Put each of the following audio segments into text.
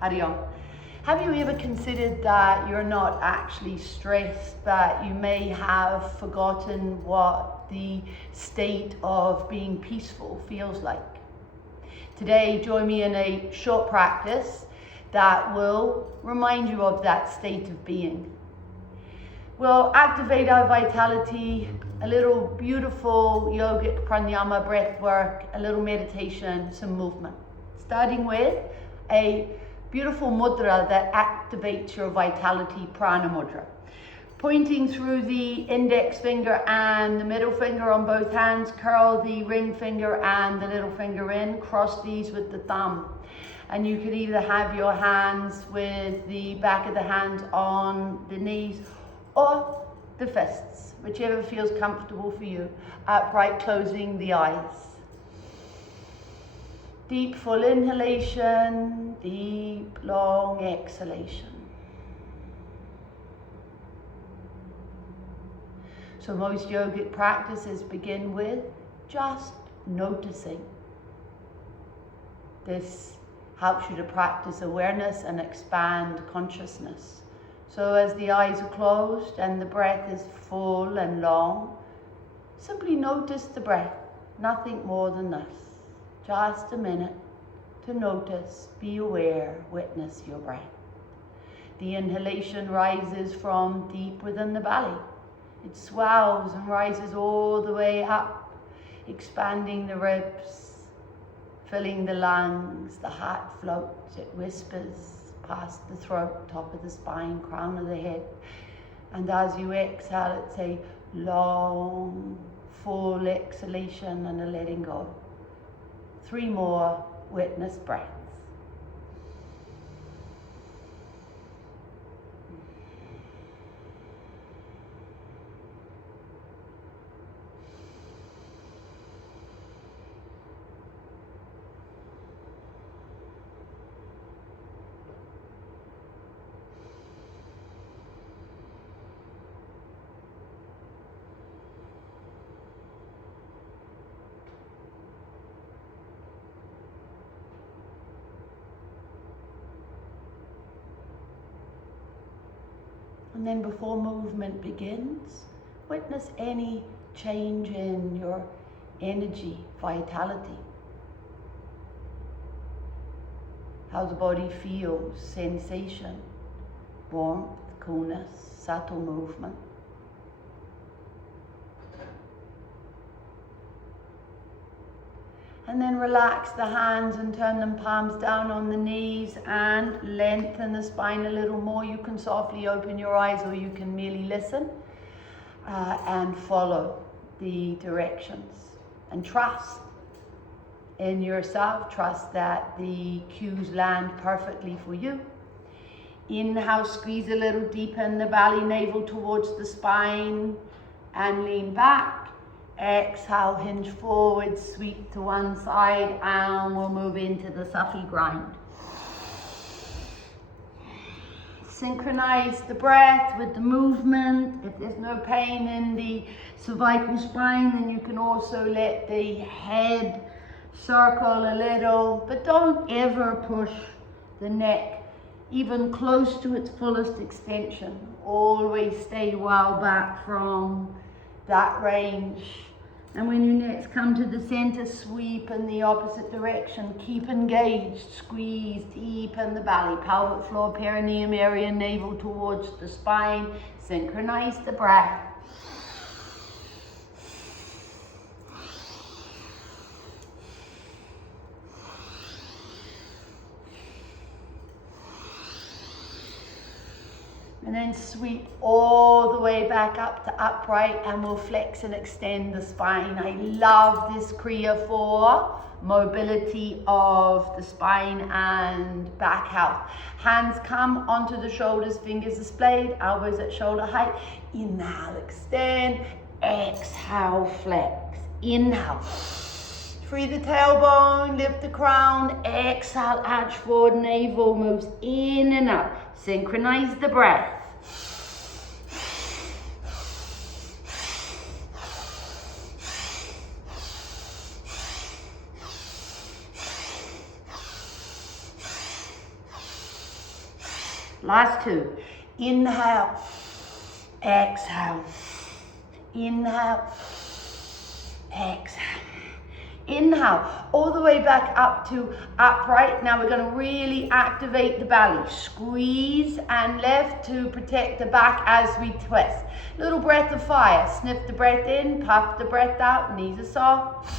Hari Om. Have you ever considered that you're not actually stressed, but you may have forgotten what the state of being peaceful feels like? Today, join me in a short practice that will remind you of that state of being. We'll activate our vitality, a little beautiful yogic pranayama breath work, a little meditation, some movement. Starting with a beautiful mudra that activates your vitality, prana mudra. Pointing through the index finger and the middle finger on both hands, curl the ring finger and the little finger in, cross these with the thumb. And you could either have your hands with the back of the hands on the knees or the fists, whichever feels comfortable for you. Upright, closing the eyes. Deep, full inhalation, deep, long exhalation. So most yogic practices begin with just noticing. This helps you to practice awareness and expand consciousness. So as the eyes are closed and the breath is full and long, simply notice the breath, nothing more than this. Just a minute to notice, be aware, witness your breath. The inhalation rises from deep within the belly. It swells and rises all the way up, expanding the ribs, filling the lungs, the heart floats, it whispers past the throat, top of the spine, crown of the head. And as you exhale, it's a long, full exhalation and a letting go. 3 more witness breaths. And then before movement begins, witness any change in your energy, vitality. How the body feels, sensation, warmth, coolness, subtle movement. And then relax the hands and turn them palms down on the knees and lengthen the spine a little more. You can softly open your eyes or you can merely listen and follow the directions. And trust in yourself. Trust that the cues land perfectly for you. Inhale, squeeze a little deeper in the belly, navel towards the spine and lean back. Exhale, hinge forward, sweep to one side, and we'll move into the Safi grind. Synchronize the breath with the movement. If there's no pain in the cervical spine, then you can also let the head circle a little, but don't ever push the neck even close to its fullest extension. Always stay well back from that range. And when you next come to the center, sweep in the opposite direction. Keep engaged, squeeze deep in the belly, pelvic floor, perineum area, navel towards the spine. Synchronize the breath. And then sweep all the way back up to upright, and we'll flex and extend the spine. I love this Kriya for mobility of the spine and back health. Hands come onto the shoulders, fingers displayed, elbows at shoulder height. Inhale, extend. Exhale, flex. Inhale. Free the tailbone, lift the crown. Exhale, arch forward, navel moves in and up. Synchronize the breath. Last two. Inhale, exhale. Inhale, exhale. Inhale, all the way back up to upright. Now we're going to really activate the belly. Squeeze and lift to protect the back as we twist. Little breath of fire. Sniff the breath in, puff the breath out, knees are soft.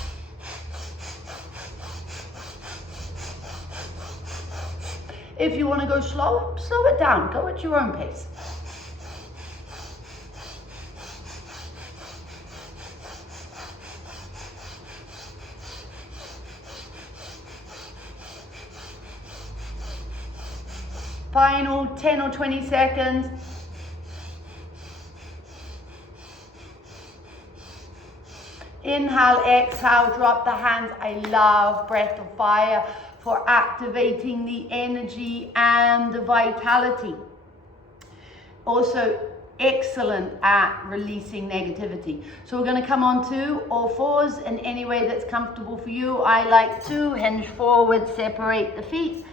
If you want to go slow, slow it down. Go at your own pace. Final 10 or 20 seconds. Inhale, exhale, drop the hands. I love breath of fire for activating the energy and the vitality. Also excellent at releasing negativity. So we're going to come on to all fours in any way that's comfortable for you. I like to hinge forward, separate the feet,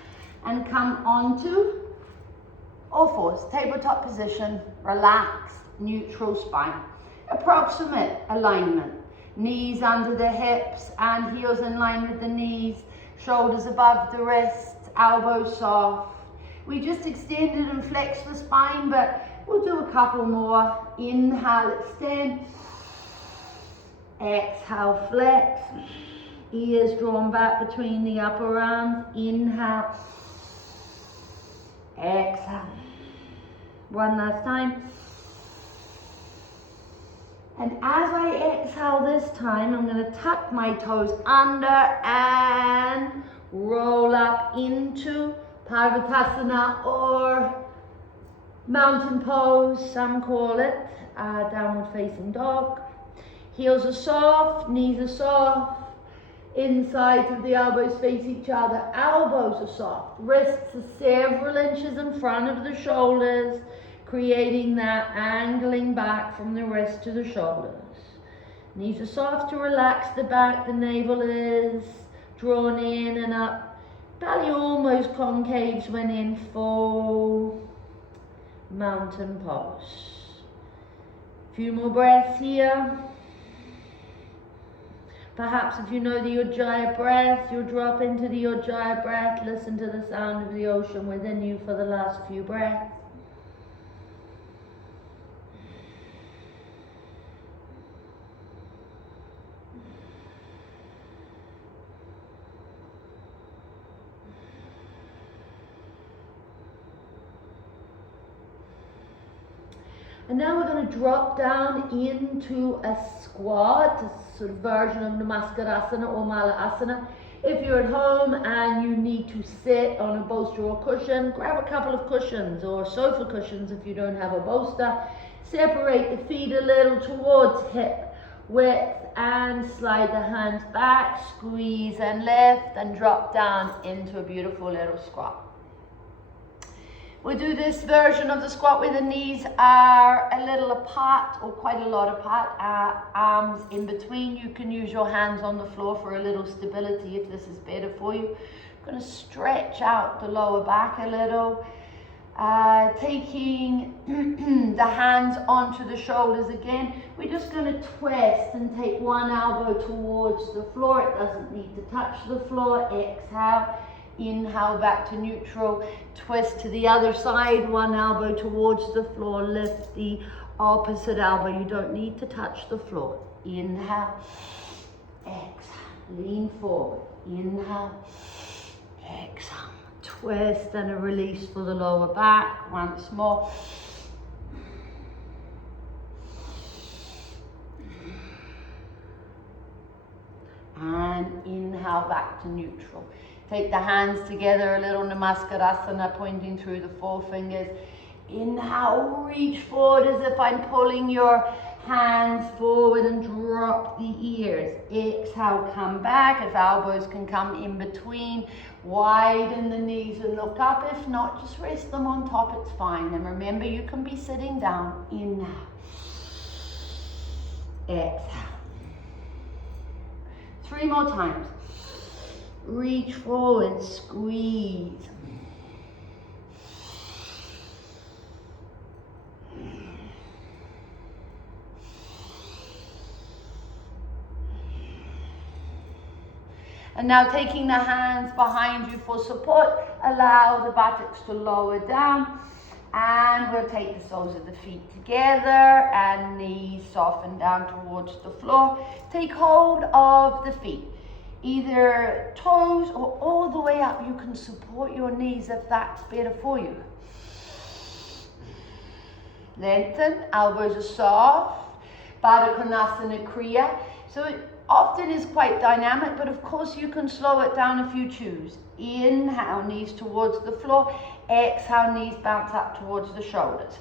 and come on to all fours, tabletop position, relaxed, neutral spine. Approximate alignment. Knees under the hips and heels in line with the knees. Shoulders above the wrists, elbows soft. We just extended and flexed the spine, but we'll do a couple more. Inhale, extend. Exhale, flex. Ears drawn back between the upper arms. Inhale. Exhale. One last time. And as I exhale this time, I'm going to tuck my toes under and roll up into Parvatasana or mountain pose, some call it, downward facing dog. Heels are soft, knees are soft. Insides of the elbows face each other, elbows are soft, wrists are several inches in front of the shoulders, creating that angling back from the wrist to the shoulders. Knees are soft to relax the back, the navel is drawn in and up, belly almost concaves when in full mountain pose. A few more breaths here. Perhaps if you know the Ujjayi breath, you'll drop into the Ujjayi breath, listen to the sound of the ocean within you for the last few breaths. And now we're going to drop down into a squat, a sort of version of Namaskarasana or Malasana. If you're at home and you need to sit on a bolster or cushion, grab a couple of cushions or sofa cushions if you don't have a bolster. Separate the feet a little towards hip width and slide the hands back, squeeze and lift and drop down into a beautiful little squat. We'll do this version of the squat where the knees are a little apart or quite a lot apart, arms in between. You can use your hands on the floor for a little stability if this is better for you. I'm going to stretch out the lower back a little, taking the hands onto the shoulders again. We're just going to twist and take one elbow towards the floor. It doesn't need to touch the floor. Exhale. Inhale back to neutral, twist to the other side, one elbow towards the floor, lift the opposite elbow. You don't need to touch the floor. Inhale, exhale, lean forward. Inhale, exhale, twist and a release for the lower back. Once more. And inhale back to neutral. Take the hands together, a little Namaskarasana, pointing through the forefingers. Inhale, reach forward as if I'm pulling your hands forward and drop the ears. Exhale, come back. If elbows can come in between, widen the knees and look up. If not, just rest them on top, it's fine. And remember, you can be sitting down. Inhale, exhale. 3 more times. Reach forward, squeeze. And now taking the hands behind you for support, allow the buttocks to lower down. And we'll take the soles of the feet together and knees soften down towards the floor. Take hold of the feet, either toes or all the way up. You can support your knees if that's better for you. Lengthen, elbows are soft. Baddha Konasana Kriya. So it often is quite dynamic, but of course you can slow it down if you choose. Inhale, knees towards the floor. Exhale, knees bounce up towards the shoulders.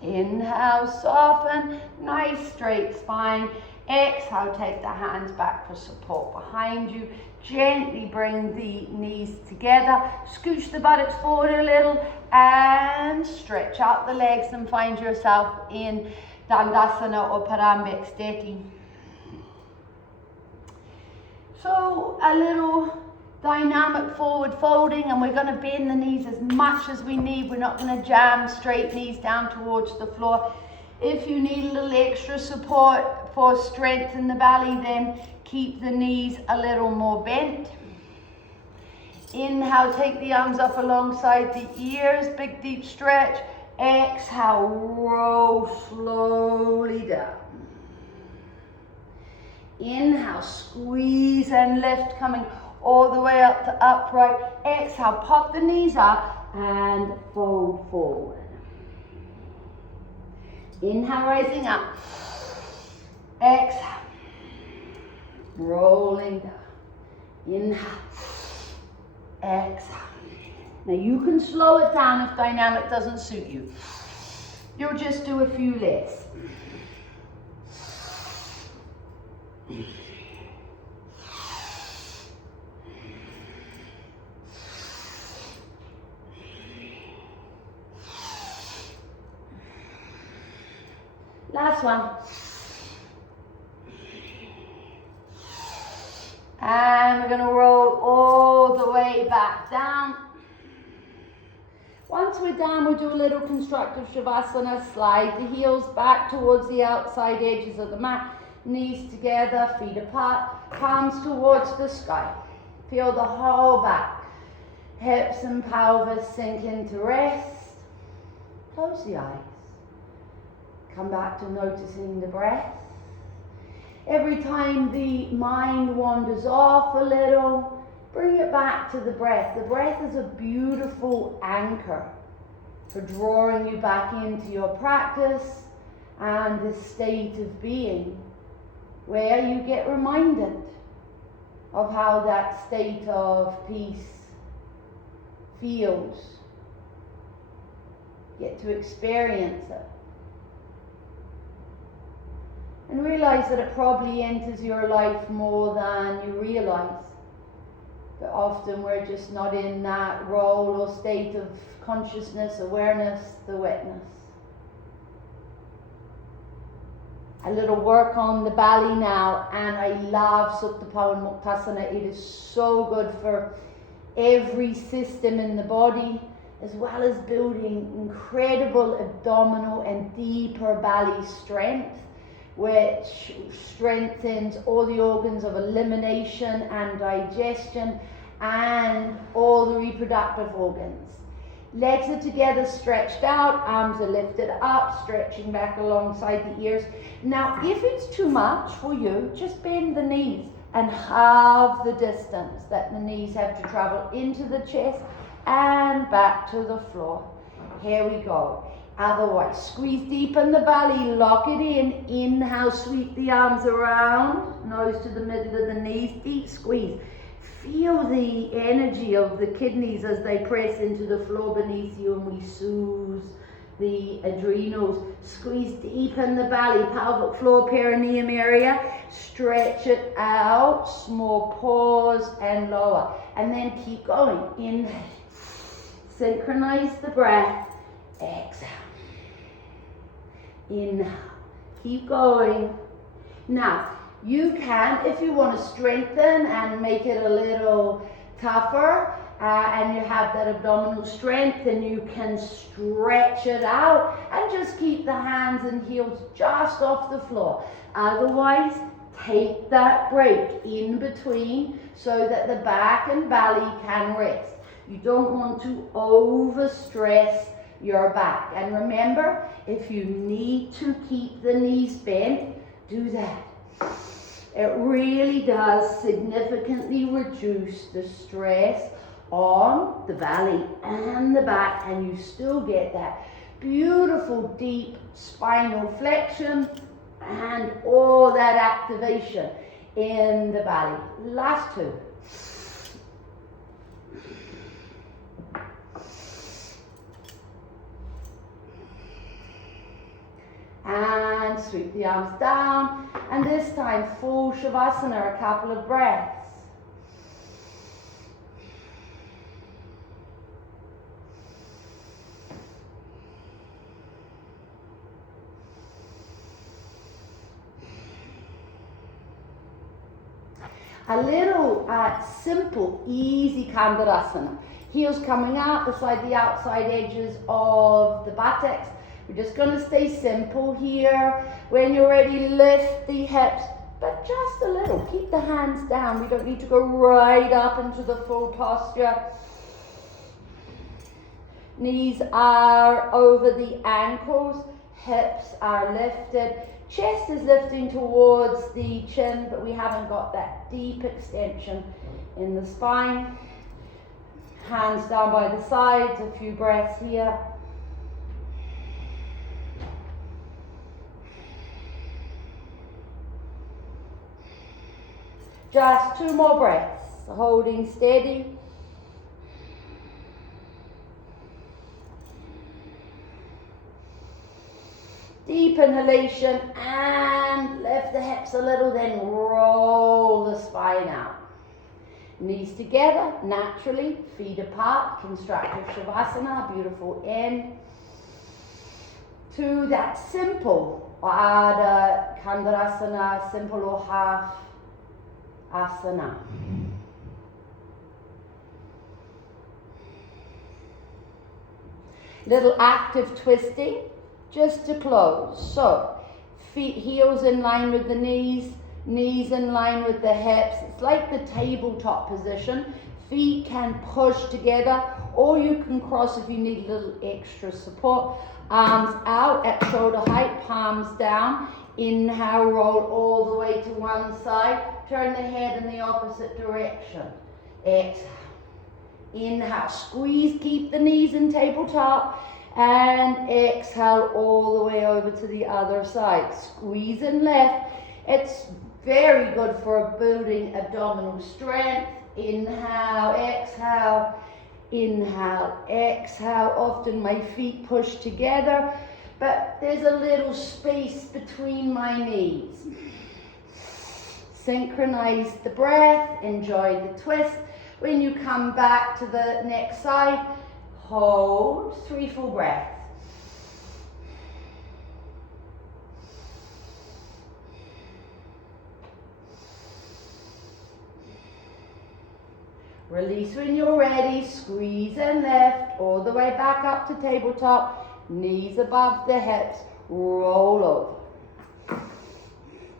Inhale, soften, nice straight spine. Exhale, take the hands back for support behind you. Gently bring the knees together. Scooch the buttocks forward a little and stretch out the legs and find yourself in Dandasana or Parambik Sthiti. So a little dynamic forward folding, and we're going to bend the knees as much as we need. We're not going to jam straight knees down towards the floor. If you need a little extra support for strength in the belly, then keep the knees a little more bent. Inhale, take the arms up alongside the ears, big deep stretch. Exhale, roll slowly down. Inhale, squeeze and lift, coming all the way up to upright. Exhale, pop the knees up and fold forward. Inhale, rising up. Exhale, rolling down. Inhale, exhale. Now you can slow it down if dynamic doesn't suit you. You'll just do a few less. Last one. And we're going to roll all the way back down. Once we're down, we'll do a little constructive Shavasana. Slide the heels back towards the outside edges of the mat. Knees together, feet apart, palms towards the sky. Feel the whole back. Hips and pelvis sink into rest. Close the eyes. Come back to noticing the breath. Every time the mind wanders off a little, bring it back to the breath. The breath is a beautiful anchor for drawing you back into your practice and this state of being where you get reminded of how that state of peace feels. Get to experience it. And realize that it probably enters your life more than you realize. But often we're just not in that role or state of consciousness, awareness, the wetness. A little work on the belly now, and I love Supta Pawan Muktasana. It is so good for every system in the body, as well as building incredible abdominal and deeper belly strength, which strengthens all the organs of elimination and digestion and all the reproductive organs. Legs are together, stretched out, arms are lifted up, stretching back alongside the ears. Now, if it's too much for you, just bend the knees and halve the distance that the knees have to travel into the chest and back to the floor. Here we go. Otherwise, squeeze deep in the belly, lock it in. Inhale, sweep the arms around, nose to the middle of the knees, deep squeeze. Feel the energy of the kidneys as they press into the floor beneath you, and we soothe the adrenals. Squeeze deep in the belly, pelvic floor, perineum area. Stretch it out, small pause and lower. And then keep going. Inhale. Synchronize the breath. Exhale. Inhale. Keep going. Now, you can, if you want to strengthen and make it a little tougher, and you have that abdominal strength, and you can stretch it out and just keep the hands and heels just off the floor. Otherwise, take that break in between so that the back and belly can rest. You don't want to overstress your back. And remember, if you need to keep the knees bent, do that. It really does significantly reduce the stress on the belly and the back, and you still get that beautiful deep spinal flexion and all that activation in the belly. Last two. And sweep the arms down, and this time full Shavasana, a couple of breaths. A little simple, easy Kandarasana. Heels coming out beside the outside edges of the buttocks. We're just going to stay simple here. When you're ready, lift the hips, but just a little. Keep the hands down. We don't need to go right up into the full posture. Knees are over the ankles. Hips are lifted. Chest is lifting towards the chin, but we haven't got that deep extension in the spine. Hands down by the sides. A few breaths here. Just two more breaths, holding steady. Deep inhalation and lift the hips a little, then roll the spine out. Knees together, naturally, feet apart, constructive Shavasana, beautiful end. To that simple Ardha Kandarasana, simple or half asana. Little active twisting just to close. So feet, heels in line with the knees, knees in line with the hips. It's like the tabletop position. Feet can push together, or you can cross if you need a little extra support. Arms out at shoulder height, palms down. Inhale, roll all the way to one side. Turn the head in the opposite direction. Exhale. Inhale, squeeze, keep the knees in tabletop. And exhale all the way over to the other side. Squeeze and lift. It's very good for building abdominal strength. Inhale, exhale. Inhale, exhale. Often my feet push together, but there's a little space between my knees. Synchronize the breath, enjoy the twist. When you come back to the next side, hold 3 full breaths. Release when you're ready, squeeze and lift, all the way back up to tabletop, knees above the hips, roll over.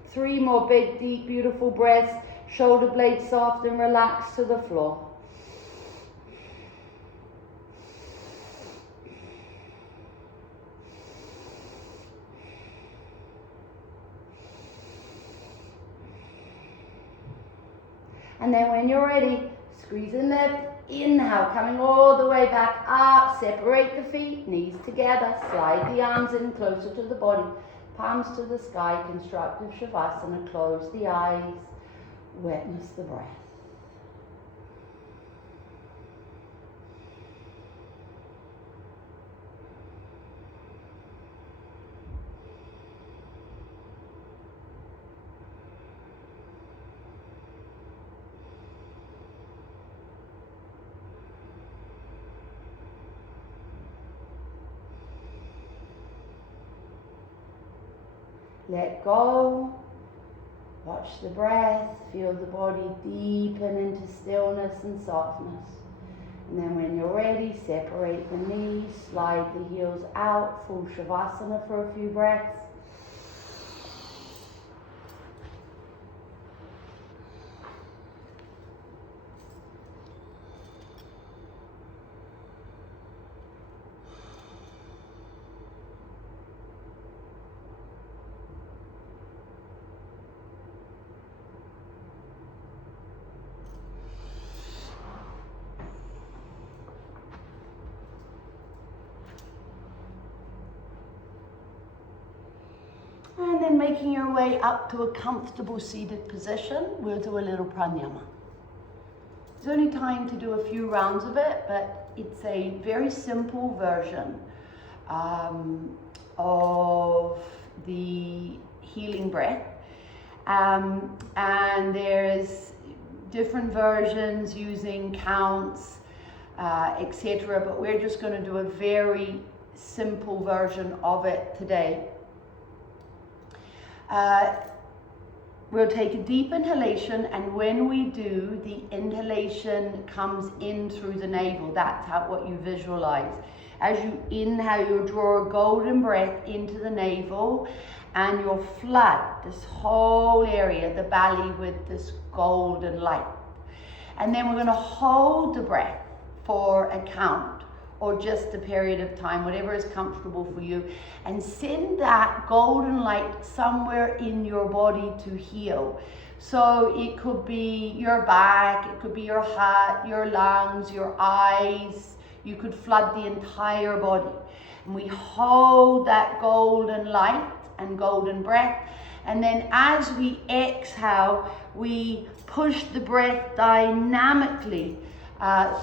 3 more big, deep, beautiful breaths, shoulder blades soft and relaxed to the floor. And then when you're ready, squeeze and lift, inhale, coming all the way back up, separate the feet, knees together, slide the arms in closer to the body, palms to the sky, constructive Shavasana, close the eyes, witness the breath. Let go, watch the breath, feel the body deepen into stillness and softness. And then when you're ready, separate the knees, slide the heels out, full Shavasana for a few breaths. And then making your way up to a comfortable seated position, we'll do a little pranayama. There's only time to do a few rounds of it, but it's a very simple version of the healing breath. And there's different versions using counts, etc. But we're just going to do a very simple version of it today. We'll take a deep inhalation, and when we do, the inhalation comes in through the navel. That's what you visualize. As you inhale, you'll draw a golden breath into the navel, and you'll flood this whole area, the belly, with this golden light. And then we're going to hold the breath for a count, or just a period of time, whatever is comfortable for you, and send that golden light somewhere in your body to heal. So it could be your back, it could be your heart, your lungs, your eyes. You could flood the entire body. And we hold that golden light and golden breath, and then as we exhale, we push the breath dynamically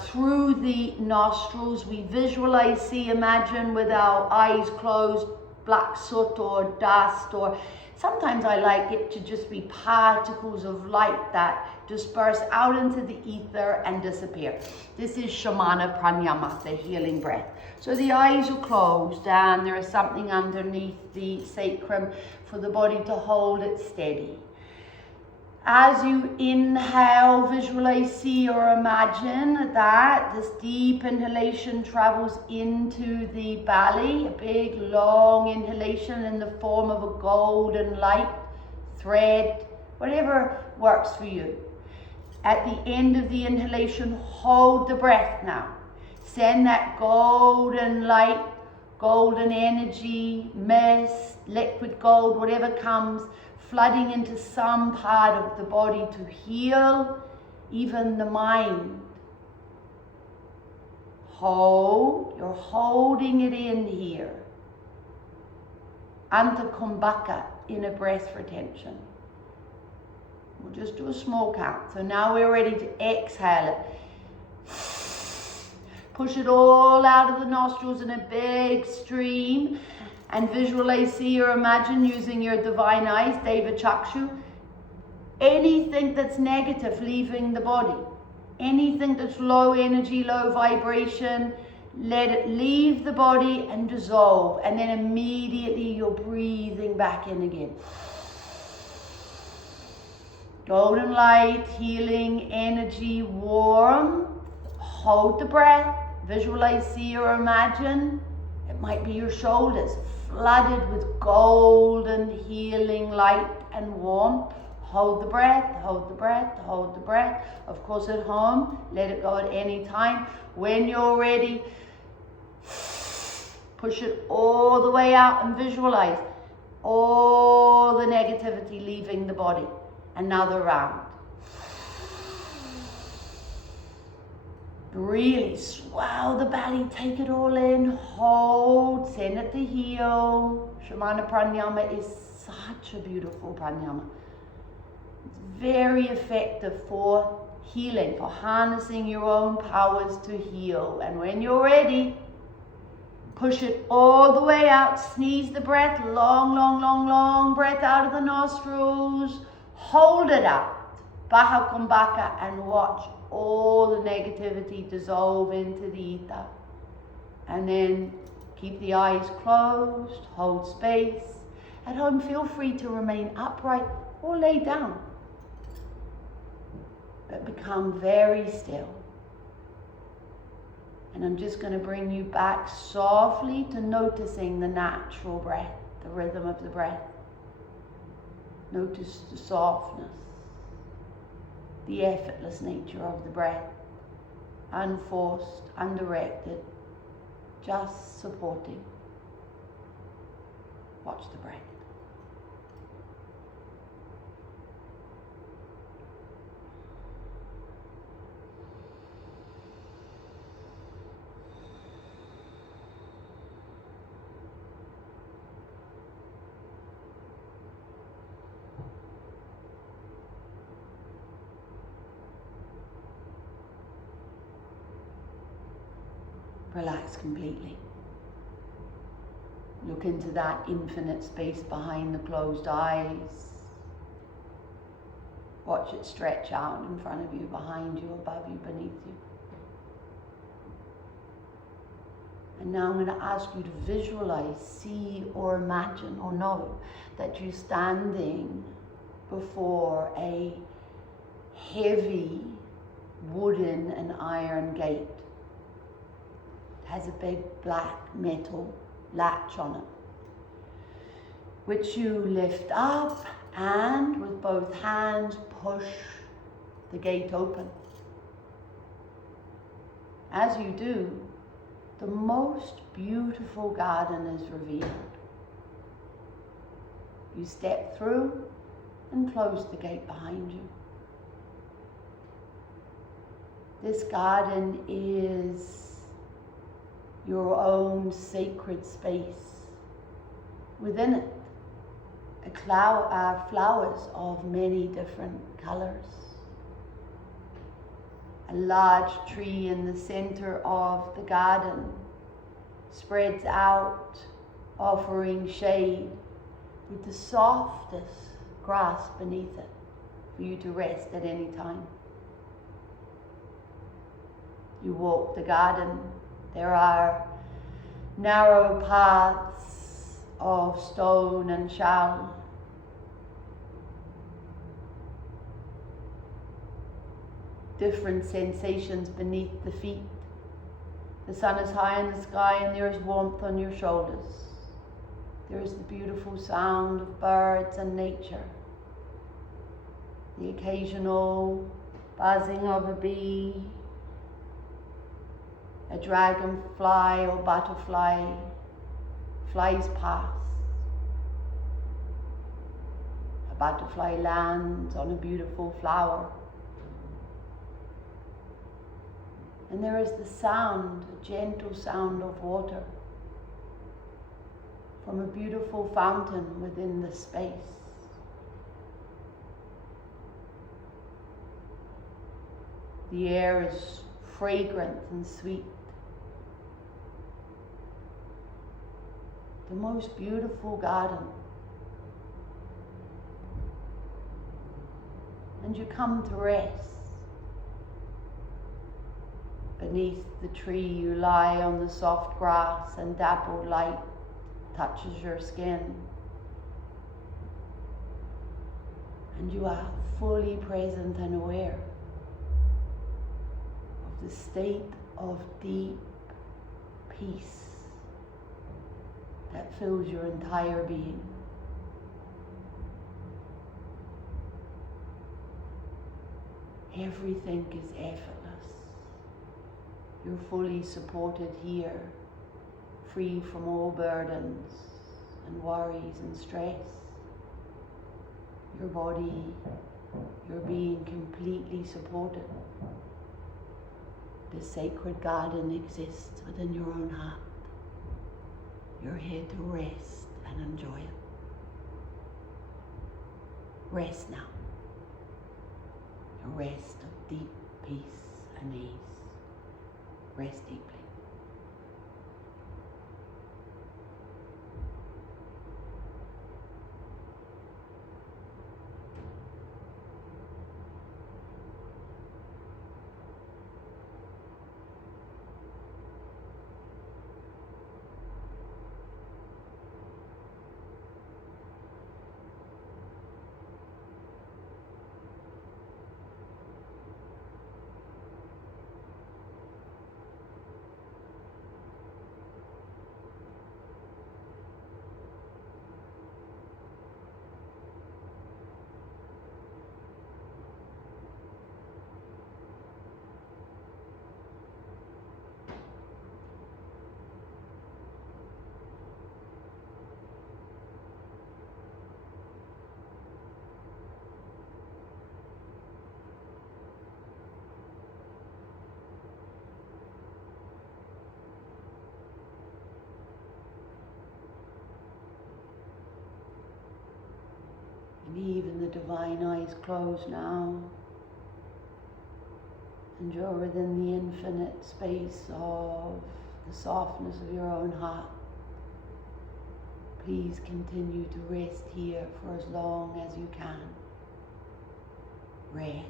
through the nostrils. We visualize, see, imagine with our eyes closed, black soot or dust, or sometimes I like it to just be particles of light that disperse out into the ether and disappear. This is Shaman pranayama, the healing breath. So the eyes are closed and there is something underneath the sacrum for the body to hold it steady. As you inhale, visualize, see, or imagine that this deep inhalation travels into the belly, a big long inhalation in the form of a golden light, thread, whatever works for you. At the end of the inhalation, hold the breath now. Send that golden light, golden energy, mist, liquid gold, whatever comes, flooding into some part of the body to heal, even the mind. Hold, you're holding it in here. Antakumbhaka, inner breath retention. We'll just do a small count. So now we're ready to exhale it. Push it all out of the nostrils in a big stream. And visualize, see, or imagine using your divine eyes, Deva Chakshu, anything that's negative leaving the body, anything that's low energy, low vibration, let it leave the body and dissolve. And then immediately you're breathing back in again. Golden light, healing, energy, warm. Hold the breath. Visualize, see, or imagine. It might be your shoulders flooded with golden healing light and warmth. Hold the breath, hold the breath, hold the breath. Of course at home, let it go at any time. When you're ready, push it all the way out and visualize all the negativity leaving the body. Another round. Really swell the belly, take it all in, hold, send it to heal. Shaman pranayama is such a beautiful pranayama. It's very effective for healing, for harnessing your own powers to heal. And when you're ready, push it all the way out, sneeze the breath, long, long, long, long breath out of the nostrils, hold it out, Baha Kumbhaka, and watch all the negativity dissolve into the ether. And then keep the eyes closed, hold space. At home, feel free to remain upright or lay down, but become very still. And I'm just going to bring you back softly to noticing the natural breath, the rhythm of the breath. Notice the softness, the effortless nature of the breath, unforced, undirected, just supporting. Watch the breath. Relax completely. Look into that infinite space behind the closed eyes. Watch it stretch out in front of you, behind you, above you, beneath you. And now I'm going to ask you to visualize, see or imagine or know that you're standing before a heavy wooden and iron gate. Has a big black metal latch on it, which you lift up and with both hands push the gate open. As you do, the most beautiful garden is revealed. You step through and close the gate behind you. This garden is your own sacred space. Within it, flowers of many different colors. A large tree in the center of the garden spreads out, offering shade with the softest grass beneath it for you to rest at any time. You walk the garden. There are narrow paths of stone and shell. Different sensations beneath the feet. The sun is high in the sky and there is warmth on your shoulders. There is the beautiful sound of birds and nature. The occasional buzzing of a bee, a dragonfly or butterfly flies past. A butterfly lands on a beautiful flower. And there is the sound, a gentle sound of water from a beautiful fountain within the space. The air is fragrant and sweet. The most beautiful garden. And you come to rest. Beneath the tree you lie on the soft grass and dappled light touches your skin. And you are fully present and aware of the state of deep peace that fills your entire being. Everything is effortless. You're fully supported here, free from all burdens and worries and stress. Your body, your being completely supported. The sacred garden exists within your own heart. You're here to rest and enjoy it. Rest now. A rest of deep peace and ease. Rest deeply. And even the divine eyes closed now. And you're within the infinite space of the softness of your own heart. Please continue to rest here for as long as you can. Rest.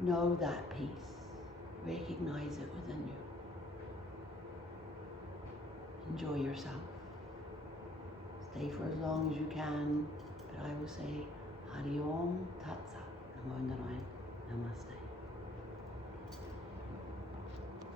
Know that peace. Recognize it within you. Enjoy yourself. Stay for as long as you can, but I will say Hari Om Tat Sat. Namo Narayan. Namaste.